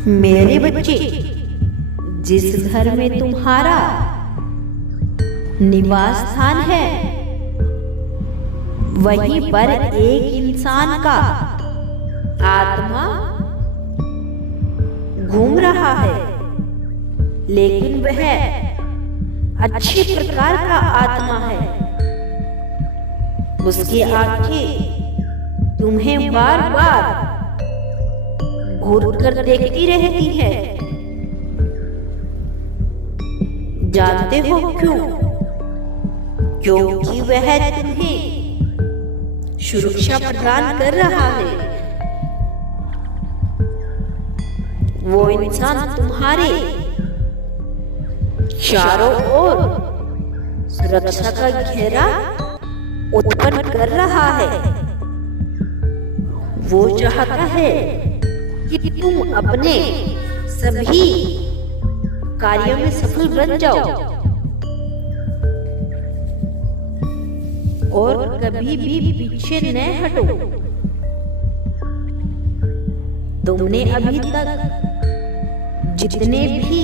मेरे बच्चे, जिस घर में तुम्हारा निवास स्थान है वहीं पर एक इंसान का आत्मा घूम रहा है, लेकिन वह अच्छे प्रकार का आत्मा है। उसकी आंखें तुम्हें बार बार घूर कर देखती रहती है। जानते हो क्यों? क्योंकि वह तुम्हें सुरक्षा प्रदान कर रहा है। वो इंसान तुम्हारे चारों ओर सुरक्षा का घेरा उत्पन्न कर रहा है। वो चाहता है कि तुम अपने सभी कार्यों में सफल बन जाओ और कभी भी पीछे न हटो। तुमने अभी तक जितने भी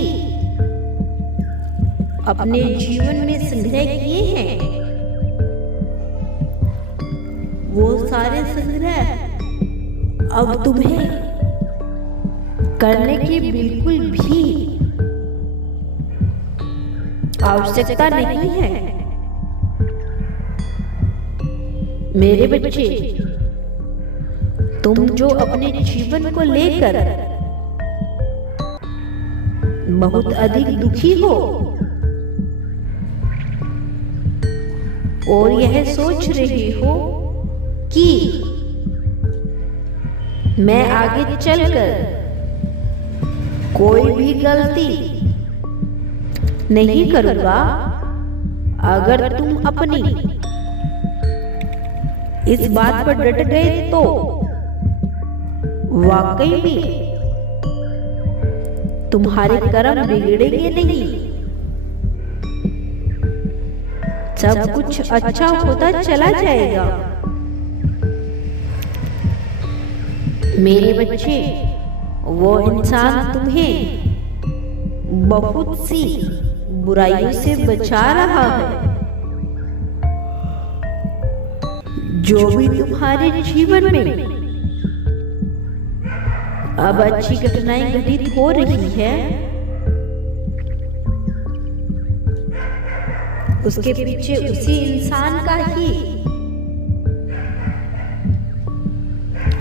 अपने जीवन में संग्रह किए हैं, वो सारे संग्रह अब तुम्हें करने की बिल्कुल भी आवश्यकता नहीं है। मेरे बच्चे, तुम जो अपने जीवन को लेकर बहुत अधिक दुखी हो और यह सोच रही हो कि मैं आगे चलकर कोई भी गलती नहीं करूंगा, अगर तुम अपनी इस बात पर डट गए तो वाकई में तुम्हारे कर्म बिगड़ेंगे नहीं। सब कुछ अच्छा होता चला जाएगा। मेरे बच्चे, वो इंसान तुम्हें बहुत सी बुराइयों से बचा रहा है। जो भी तुम्हारे जीवन में अब अच्छी घटनाएं घटित हो रही है, उसके पीछे उसी इंसान का ही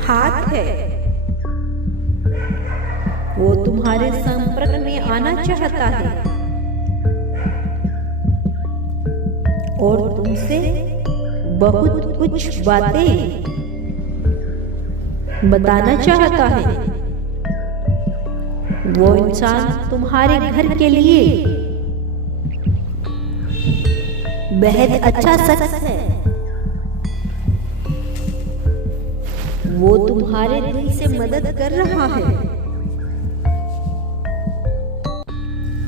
हाथ है। वो तुम्हारे संपर्क में आना चाहता है और तुमसे बहुत कुछ बातें बताना चाहता है। वो इंसान तुम्हारे घर के लिए बेहद अच्छा शख्स है। वो तुम्हारे दिल से मदद कर रहा है।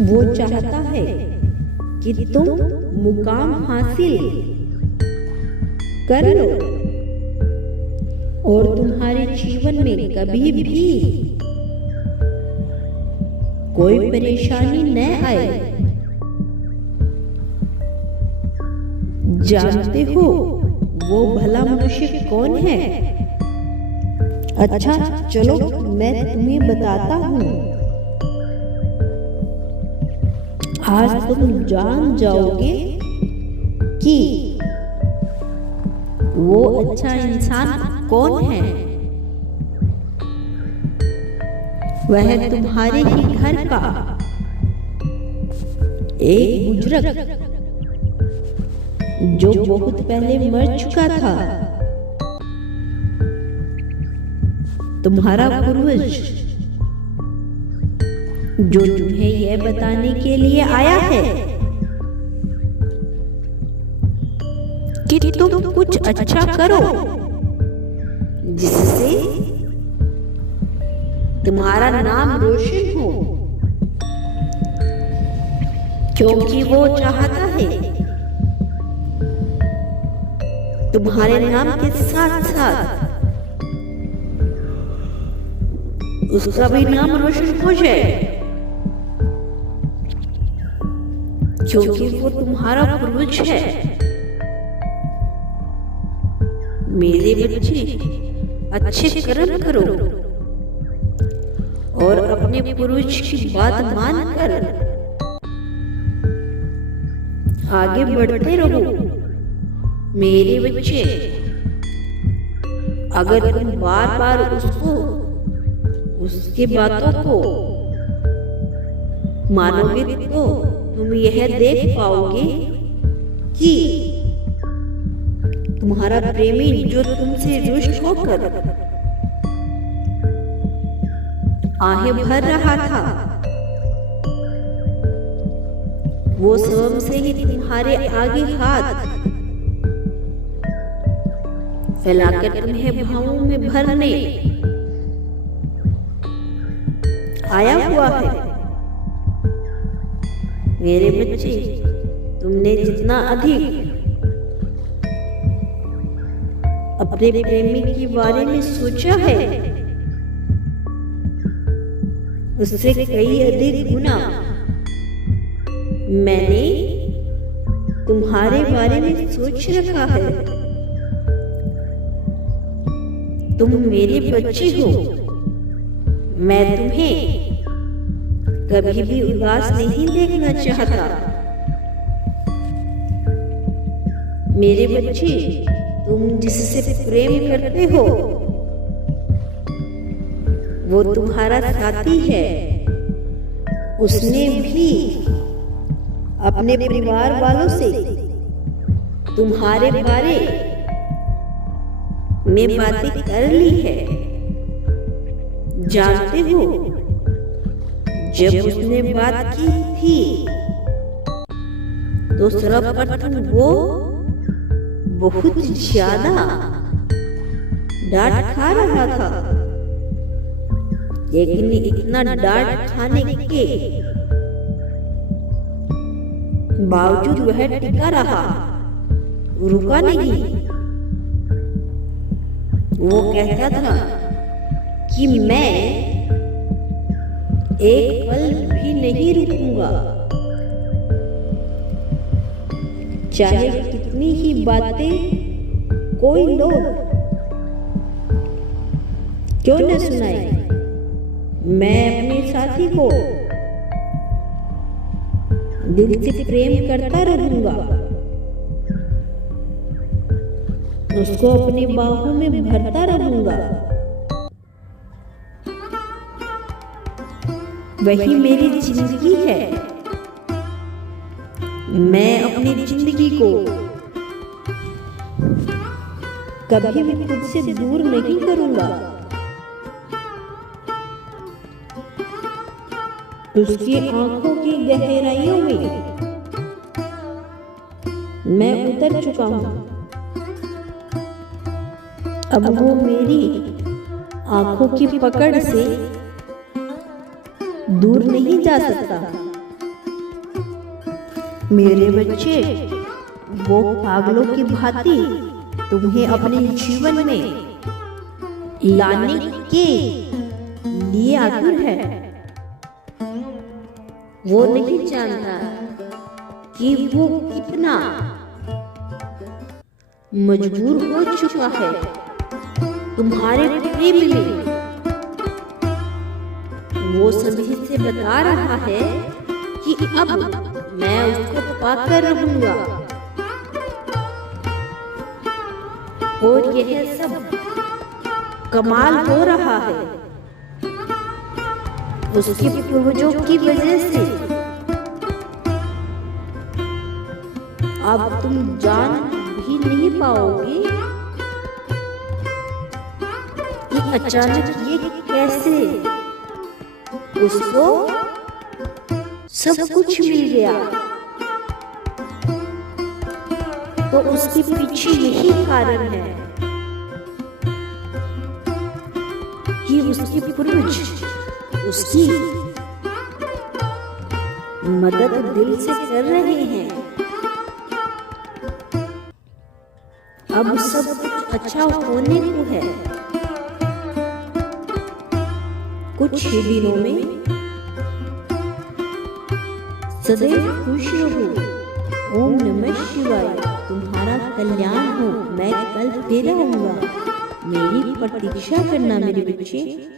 वो चाहता है कि तुम मुकाम हासिल कर लो और तुम्हारे जीवन में कभी भी कोई परेशानी न आए। जानते हो वो भला मनुष्य कौन है? अच्छा, चलो मैं तुम्हें बताता हूँ। आज तुम जान जाओगे कि वो अच्छा इंसान कौन है। वह तुम्हारे ही घर का एक बुजुर्ग जो बहुत पहले मर चुका था, तुम्हारा पूर्वज, जो तुम्हें यह बताने के लिए आया है कि तुम कुछ अच्छा करो जिससे तुम्हारा नाम रोशन हो, क्योंकि वो चाहता है तुम्हारे नाम के साथ साथ उसका भी नाम रोशन हो जाए, क्योंकि वो तुम्हारा पूर्वज है। मेरे बच्चे, अच्छे कर्म करो और अपने पूर्वज की बात मानकर आगे बढ़ते रहो। मेरे बच्चे, अगर तुम बार बार उसके बातों को मानोगे तो तुम यह देख पाओगे कि तुम्हारा प्रेमी जो तुमसे रुष्ट होकर आहें भर रहा था, वो स्वयं से ही तुम्हारे आगे हाथ फैलाकर तुम्हें भावों में भरने आया हुआ है। मेरे बच्चे, तुमने जितना अधिक अपने प्रेमी के बारे में सोचा है, उससे कई अधिक गुना मैंने तुम्हारे बारे में सोच रखा है। तुम मेरे बच्चे हो, मैं तुम्हें कभी भी उदास नहीं देखना चाहता। मेरे बच्चे, तुम जिससे प्रेम करते हो वो तुम्हारा साथी है। उसने भी अपने परिवार वालों से तुम्हारे बारे में बातें कर ली है। जानते हो, जब उसने बात की थी तो सर्वप्रथम वो बहुत ज्यादा डांट खा रहा था, लेकिन इतना डांट खाने के बावजूद वह टिका रहा, रुका नहीं। वो कहता था कि मैं एक पल भी नहीं रुकूंगा, चाहे कितनी ही बातें कोई लोग क्यों न सुनाए। मैं अपने साथी को दिल से प्रेम करता रहूंगा, उसको अपनी बाहों में भरता रहूंगा। वही मेरी जिंदगी है। मैं अपनी जिंदगी को कभी भी खुद से दूर नहीं करूंगा। उसकी आंखों की गहराइयों में मैं उतर चुका हूं। अब वो मेरी आंखों की पकड़ से दूर नहीं जा सकता। मेरे बच्चे, वो पागलों की भांति तुम्हें अपने जीवन में लाने के लिए आतुर है। वो नहीं जानता कि वो कितना मजबूर हो चुका है तुम्हारे प्रेम में। वो सभी से बता रहा है कि अब मैं उसको पाकर रहूंगा, और यह सब कमाल हो रहा है उसके पूर्वजों की वजह से। अब तुम जान भी नहीं पाओगे कि अचानक ये कैसे उसको सब कुछ मिल गया। तो उसके पीछे यही कारण है कि उसके पूर्वज उसकी मदद दिल से कर रहे हैं। अब सब कुछ अच्छा होने को है। कुछ ही दिनों में सदैव खुश रहो। ओम नमः शिवाय। तुम्हारा कल्याण हो। मैं कल फिर आऊंगा। मेरी प्रतीक्षा करना मेरे बच्चे।